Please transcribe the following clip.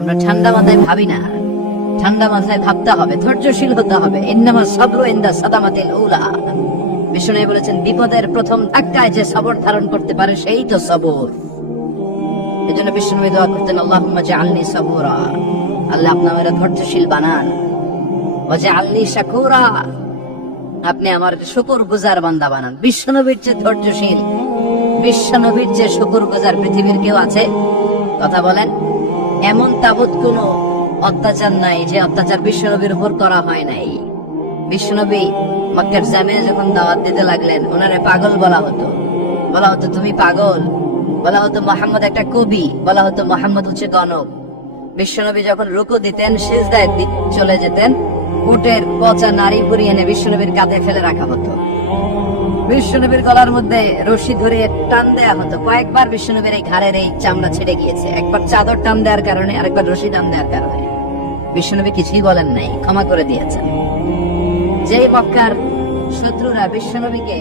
আমরা ঠান্ডা মাথায় ভাবি না, ঠান্ডা মাথায় ভাবতে হবে, ধৈর্যশীল হতে হবে। ইন্নামা সাবরু ইনদা সাদামাতিল উলা। বিষ্ণু বলেছেন, বিপদের প্রথম ধাক্কায় যে সবর ধারণ করতে পারে সেই তো সবর। এজন্য বিষ্ণু দোয়া করতেন, আল্লাহুম্মা জাআলনি সাবুরা, আল্লাহ আপনি আমাকে ধৈর্যশীল বানান। ওয়া জাআলনি শাকুরা, আপনি আমার শুকরগুজার বান্দা বানান। বিশ্বনবীর যে ধৈর্যশীল, বিশ্বনবীর যে শুকরগুজার পৃথিবীর কেউ আছে? কথা বলেন। এমন তাবৎ কোন অত্যাচার নাই যে অত্যাচার বিশ্বনবীর উপর করা হয় নাই। বিশ্বনবী মক্কার জামিয়া যখন দাওয়াত দিতে লাগলেন, ওনারে পাগল বলা হতো, বলা হতো তুমি পাগল, বলা হতো মুহাম্মদ একটা কবি, বলা হতো মুহাম্মদ হচ্ছে গণক। বিশ্বনবী যখন রুকু দিতেন, সিজদায় চলে যেতেন, উটের পচা নারী পুরিয়ে এনে বিশ্বনবীর কাঁধে ফেলে রাখা হতো। বিশ্বনবীর গলার মধ্যে রশি ধরে টান দেয়া হতো। কয়েকবার বিশ্বনবীর এই ঘাড়ের এই চামড়া ছেড়ে গিয়েছে, একবার চাদর টান দেওয়ার কারণে, আরেকবার রশি টান দেওয়ার কারণে। বিশ্বনবী কিছুই বলেন নাই, ক্ষমা করে দিয়েছেন। যেই মক্কার শত্রুরা বিশ্বনবীকে